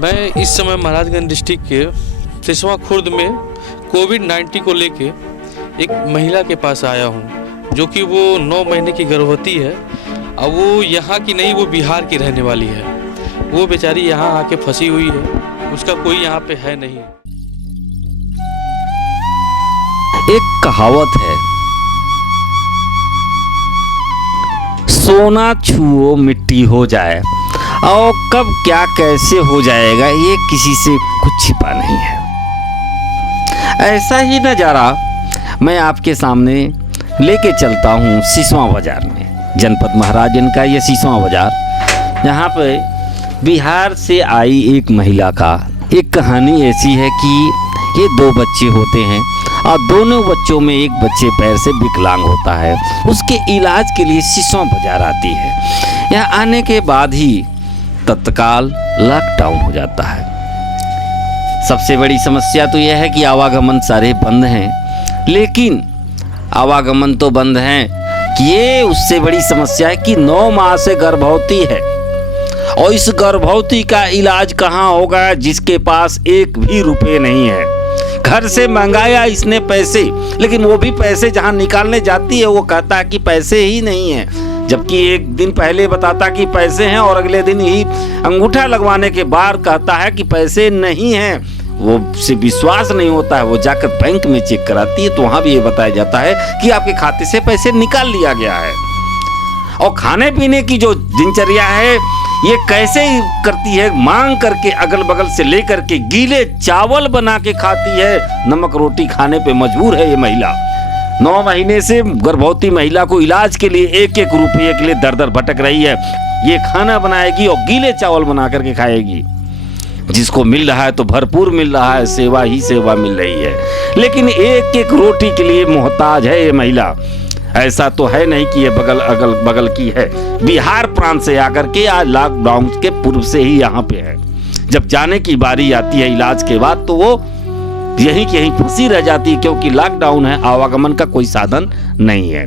मैं इस समय महाराजगंज डिस्ट्रिक्ट के सिसवा खुर्द में कोविड-19 को लेके एक महिला के पास आया हूँ, जो कि वो 9 महीने की गर्भवती है। अब वो यहाँ की नहीं, वो बिहार की रहने वाली है। वो बेचारी यहाँ आके फंसी हुई है, उसका कोई यहाँ पे है नहीं। एक कहावत है, सोना छुओ मिट्टी हो जाए, और कब क्या कैसे हो जाएगा ये किसी से कुछ छिपा नहीं है। ऐसा ही नज़ारा मैं आपके सामने लेके चलता हूँ सिसवा बाज़ार में। जनपद महाराजगंज का ये सिसवा बाज़ार, यहाँ पे बिहार से आई एक महिला का एक कहानी ऐसी है कि ये 2 बच्चे होते हैं और दोनों बच्चों में एक बच्चे पैर से विकलांग होता है। उसके इलाज के लिए सिसवा बाज़ार आती है। यहाँ आने के बाद ही तत्काल लॉकडाउन हो जाता है। सबसे बड़ी समस्या तो यह है कि आवागमन सारे बंद हैं, लेकिन आवागमन तो बंद हैं कि ये उससे बड़ी समस्या है कि 9 माह से गर्भवती है, और इस गर्भवती का इलाज कहाँ होगा जिसके पास एक भी रुपये नहीं है। घर से मंगाया इसने पैसे, लेकिन वो भी पैसे जहाँ निकालने जाती है वो कहता है कि पैसे ही नहीं है, जबकि एक दिन पहले बताता कि पैसे हैं और अगले दिन ही अंगूठा लगवाने के बाद कहता है कि पैसे नहीं हैं। वो से विश्वास नहीं होता है, वो जाकर बैंक में चेक कराती है तो वहाँ भी ये बताया जाता है कि आपके खाते से पैसे निकाल लिया गया है। और खाने पीने की जो दिनचर्या है ये कैसे करती है, मांग करके अगल बगल से लेकर के गीले चावल बना के खाती है, नमक रोटी खाने पे मजबूर है ये महिला। 9 महीने से गर्भवती महिला को इलाज के लिए 1-1 रुपये के लिए दर दर भटक रही है। ये खाना बनाएगी और गीले चावल बना करके खाएगी। जिसको मिल रहा है तो भरपूर मिल रहा है, सेवा ही सेवा मिल रही है, लेकिन 1-1 रोटी के लिए मोहताज है ये महिला। ऐसा तो है नहीं कि ये अगल बगल की है, बिहार प्रांत से आकर के आज लॉकडाउन के पूर्व से ही यहाँ पे है। जब जाने की बारी आती है इलाज के बाद तो वो यहीं की यहीं फंसी रह जाती है, क्योंकि लॉकडाउन है, आवागमन का कोई साधन नहीं है।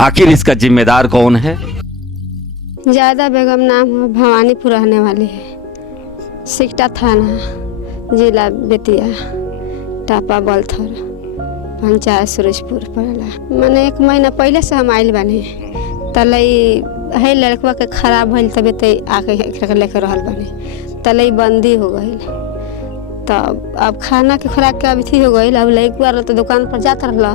आखिर इसका जिम्मेदार कौन है? ज़्यादा बेगम नाम है, भवानीपुर रहने वाली है, सिकटा थाना, जिला बेतिया, टापा बलथर, पंचायत सूरजपुर पड़ेला। मैंने 1 महीना पहले से हम आइल बानी, तलई है लड़कवा के खराब भइल तबियत आके लेकर रहल बानी, तलई बंदी हो गई। तब अब खाना के खुराक के अभी हो गई। अब लड़का तो दुकान पर जाता रहा,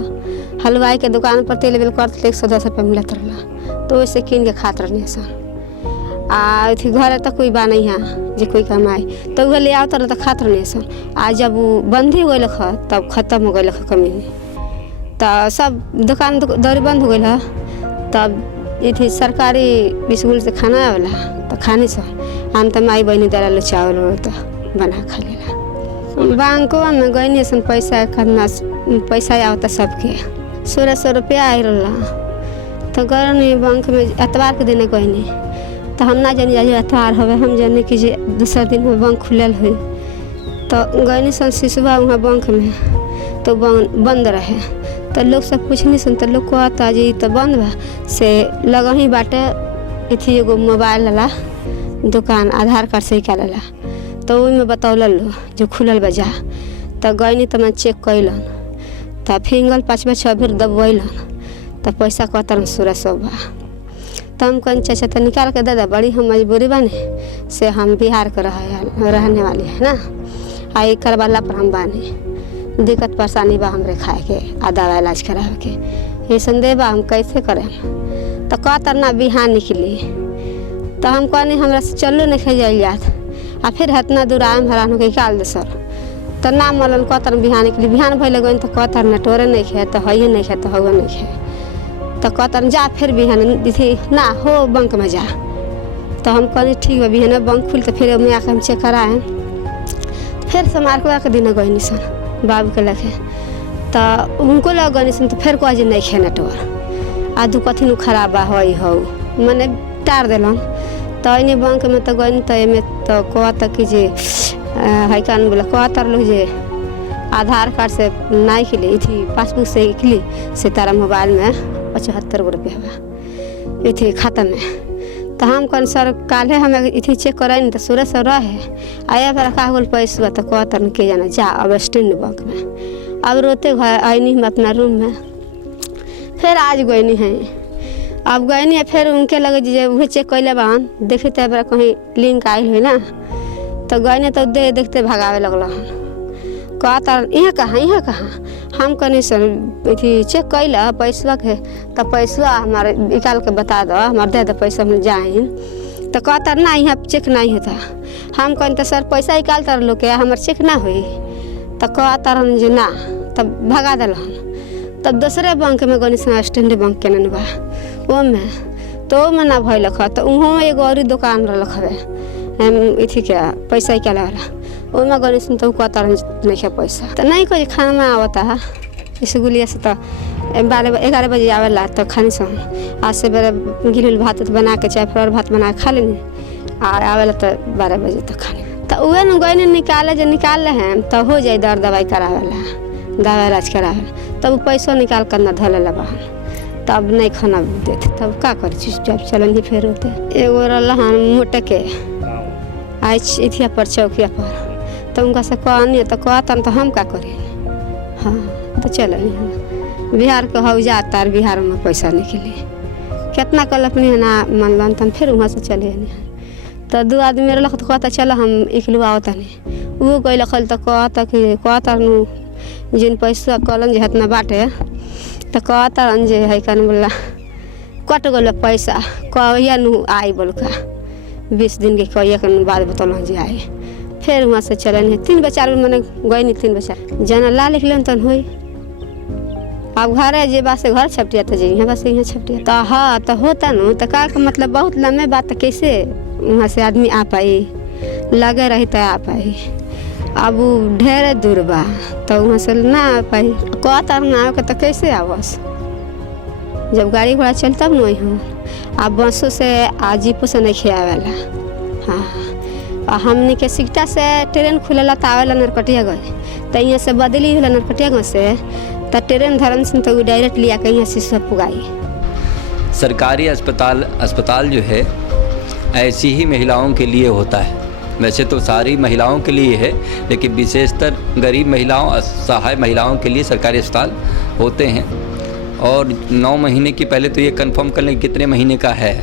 हलवाई के दुकान पर तेल बेल करते 110 रुपये मिलत रहा, तो वैसे कीन के खात रहनी सन। आ घर तक कोई बा नहीं है जो कोई कमाई, तो वह ले आवत रहा तो खात रहनी सन। आ जब वो बंद हो गई तब खत्म हो गई कमी, तो सब दुकान दौरी बंद हो गई। तब ये सरकारी स्कूल से खाना आवेला तो खाने सन, हम तो माई बहनी दला चावल तो बना खा लेला। बैंकों में गई सन, पैसा आवता सबके 1600 रुपया आई रहा। तो गए बैंक में एतवार के दिन गई, तो हम ना जानी आज एतवार हवे, हम जाने कि जे दूसरा दिन में बैंक खुलल हुई। तो गई सन सिसवा वहाँ बैंक में, तो बंद रहे। तो लोग सब पूछनी सन, तो लोग कहता जी तो बंद बा से लगा ही बाटे इथी एगो मोबाइल वाला दुकान, आधार कार्ड से निकालेला, तो में बतौल लो जो खुलल बजा। तो गई तो मैं चेक कैलन, तो फिंगल 5-6 दबैलन, तो पैसा कहता 1600 बा। तो हम कहीं चाचा तो निकाल के दे दे, बड़ी हम मजबूरी बने से हम बिहार के रहने वाली है ना, आ एक वाला पर हम बानी, दिक्कत परेशानी बा हमरे खाए के आ दवा इलाज करावे के, ये संदेह बा हम कैसे करें। तो कहता ना बिहार निकली, तो हम कहनी हमरा से चलो नहीं खे जाइल जात, आ फिर हतना दूर आम हरान हो निकाल दे सर। तो ना मलन कहतर बिहान के लिए बिहान भैल गई, तो कहतर नटोरे नहीं खे, तो है नहीं खे, तो हुआ नहीं खे। तो कहतर जा फिर बिहान दीदी ना हो बैंक में जा। तो हम कहनी ठीक है, बिहान बैंक खुल तो फिर मैं आके हम चेक कराए। फिर से मार्कवा के दिन गई सन बाबू के लगे, तो उनको लग गई सन, तो फिर कह नहीं खे नटवर आ दू कथी खराब बा हो मैंने टार दिलन। तो अने बैंक में तो गई, तो एमे तो कहता कि जे है कान बोला कहता लोग जे आधार कार्ड से नहीं खिली थी, पासबुक से खिली से तारा मोबाइल में 75 रुपया बा थी खाता में। तो हम कौन सर काले हमें इथी चेक कराई तो सूरज सर रहे आया पर का बोल पैसा तो कहता के जाना जा अब स्टैंड बैंक में। अब रोते घर आईनी हम अपना रूम में। फिर आज गईनी है, अब गईनी है फिर उनके लगे जे वही चेक कैले बहन देखे तो कहीं लिंक आयल हुई ना, तो गईने तो देखते भगावे लगल हन। कहता यहाँ कहाँ हम कहनी सर अथी चेक कैल पैसा के, तो पैसा हमारे निकाल के बता दो हमारे दे दो पैसा हम जाइन। तो कहता ना यहाँ चेक नहीं होता। हम कहनी तो सर पैसा निकालता लोग के हमारे चेक ना हुई। तो कहता रहन जे ना, तब भगा दिल हन। तब दूसरे बैंक में गनी स्टैंड बैंक के नन बा वो में, तो में ना भय लख। तो वहाँ एगो और दुकान रख इथी के पैसा निकाले वाला ओमे गनी सुन। तो कहता नहीं है पैसा तो नहीं कोई खाना में आवता है स्कूलिया से। तो 11 बजे आवेला तो खानी सन आज से बेरे गिल भात बना के चाहे फिर भात बना के खा लेनी और आवेला तो 12 बजे तक खाने। तो वह न गई निकाले जो निकाल रहे हैं तो हो जाए दर दवाई करावेला दवा इलाज करावेला, तब पैसा निकाल कर ना धले बहन, तब नहीं खाना देते तब का कर चुपचाप चलन ही फेर होते। एगो रहन मोटे के आज इथिया पर चौकिया पर, तो उनका से कहनी तो कहता तो हम का करें। हाँ तो चल बिहार के हो जाता है, बिहार में पैसा निकले कितना कल अपनी है ना मन बनता फिर वहाँ से चले तो 2 आदमी रख तो कहता चलो हम इकलुआ नहीं वो गई लखल। तो कहता जिन पैसा कलन जे हतना बाटे तो कहता जे है कन बोला कट गल पैसा कहिया नु आई बोल का 20 दिन के कहिया के बाद बतौल जे आई। फिर वहाँ से चलन 3 बच्चा मैंने गई नहीं 3 बच्चा जना ला लिख लेन तन हुई। अब घर है जे बात से घर छपटिया तो जी यहाँ बस यहाँ छपटिया तो हाँ तो होता न तो का मतलब बहुत लम्बे बात तो कैसे वहाँ से आदमी आ पाई लगे रही तो आ पाई। अब ढेर दूर बा तो वहाँ से ना आ पाई कहता ना तो कैसे आवस जब गाड़ी घोड़ा चल तब नहीं हो। अब बसों से आ जीपो से नहीं खियावेला। हाँ हमने के सिकटा से ट्रेन खुलेला तो आवेला नरकटिया गए तो यहाँ से बदली होला नरकटिया गए से तो ट्रेन धरन से तो डायरेक्ट लिया के यहाँ से सब पुगाई। सरकारी अस्पताल जो है ऐसी ही महिलाओं के लिए होता है। वैसे तो सारी महिलाओं के लिए है लेकिन विशेषतर गरीब महिलाओं असहाय महिलाओं के लिए सरकारी अस्पताल होते हैं। और 9 महीने की पहले तो ये कंफर्म कर लें कितने महीने का है,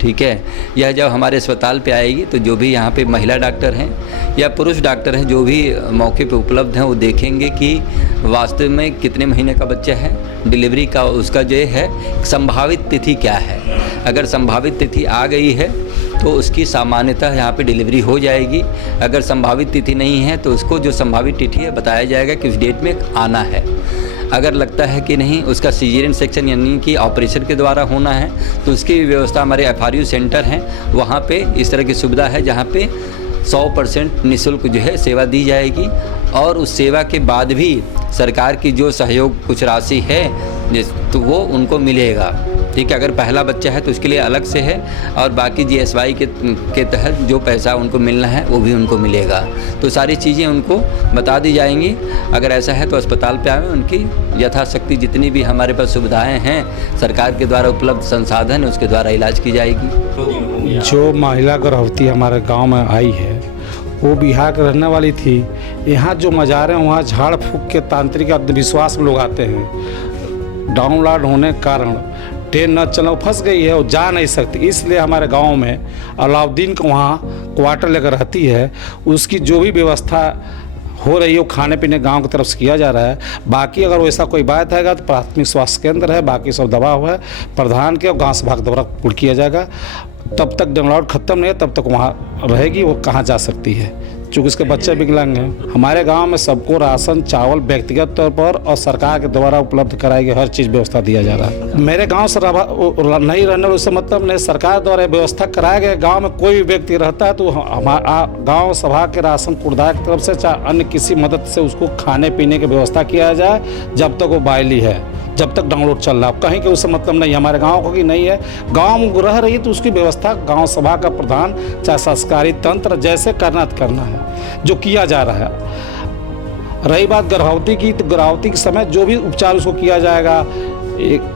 ठीक है। यह जब हमारे अस्पताल पे आएगी तो जो भी यहाँ पे महिला डॉक्टर हैं या पुरुष डॉक्टर हैं जो भी मौके पे उपलब्ध हैं वो देखेंगे कि वास्तव में कितने महीने का बच्चा है, डिलीवरी का उसका जो है संभावित तिथि क्या है। अगर संभावित तिथि आ गई है तो उसकी सामान्यतः यहाँ पे डिलीवरी हो जाएगी। अगर संभावित तिथि नहीं है तो उसको जो संभावित तिथि है बताया जाएगा कि उस डेट में आना है। अगर लगता है कि नहीं उसका सीजरियन सेक्शन यानी कि ऑपरेशन के द्वारा होना है तो उसकी भी व्यवस्था हमारे FRU सेंटर हैं वहाँ पे इस तरह की सुविधा है जहाँ पे 100% निःशुल्क जो है सेवा दी जाएगी। और उस सेवा के बाद भी सरकार की जो सहयोग कुछ राशि है तो वो उनको मिलेगा, ठीक है। अगर पहला बच्चा है तो उसके लिए अलग से है और बाकी GSY के तहत जो पैसा उनको मिलना है वो भी उनको मिलेगा। तो सारी चीज़ें उनको बता दी जाएंगी। अगर ऐसा है तो अस्पताल पे आएँ, उनकी यथाशक्ति जितनी भी हमारे पास सुविधाएं हैं सरकार के द्वारा उपलब्ध संसाधन उसके द्वारा इलाज की जाएगी। जो महिला गर्भवती हमारे गाँव में आई है वो बिहार के रहने वाली थी। यहाँ जो मज़ारे हैं वहाँ झाड़ फूँक के तांत्रिक अंधविश्वास में लोग आते हैं। डाउनलोड होने के कारण ट्रेन न चलना फंस गई है और जा नहीं सकती, इसलिए हमारे गांव में अलाउद्दीन को वहाँ क्वार्टर लेकर रहती है। उसकी जो भी व्यवस्था हो रही है वो खाने पीने गांव की तरफ से किया जा रहा है। बाकी अगर वैसा कोई बात आएगा तो प्राथमिक स्वास्थ्य केंद्र है, बाकी सब दवा हुआ है प्रधान के और गाँव सभा के द्वारा पूर्ण किया जाएगा। तब तक डाउनलोड खत्म नहीं है तब तक वहाँ रहेगी, वो कहाँ जा सकती है चूँकि उसके बच्चे विकलांग हैं। हमारे गांव में सबको राशन चावल व्यक्तिगत तौर पर और सरकार के द्वारा उपलब्ध कराई गई हर चीज़ व्यवस्था दिया जा रहा है। मेरे गांव से नहीं रहने उससे मतलब नहीं, सरकार द्वारा व्यवस्था कराया गया। गांव में कोई भी व्यक्ति रहता है तो हमारा गांव सभा के राशन कूड़दार की तरफ से चाहे अन्य किसी मदद से उसको खाने पीने की व्यवस्था किया जाए जब तक वो बाइली है, जब तक डाउनलोड चल रहा है। कहीं के उससे मतलब नहीं, हमारे गांव को कि नहीं है, गांव में रह रही है तो उसकी व्यवस्था गांव सभा का प्रधान चाहे संस्कारी तंत्र जैसे करना है जो किया जा रहा है। रही बात गर्भवती की तो गर्भवती के समय जो भी उपचार उसको किया जाएगा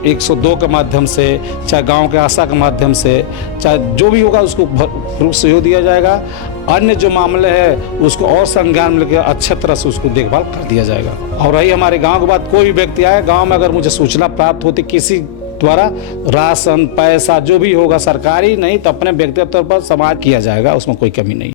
102 के माध्यम से, चाहे गांव के आशा के माध्यम से, चाहे जो भी होगा उसको भरपूर सहयोग दिया जाएगा। अन्य जो मामले हैं उसको और संज्ञान में लेकर अच्छे तरह से उसको देखभाल कर दिया जाएगा। और रही हमारे गांव के बाद, कोई भी व्यक्ति आए गांव में, अगर मुझे सूचना प्राप्त होती किसी द्वारा, राशन पैसा जो भी होगा सरकारी नहीं तो अपने व्यक्तिगत तौर पर समाज किया जाएगा, उसमें कोई कमी नहीं।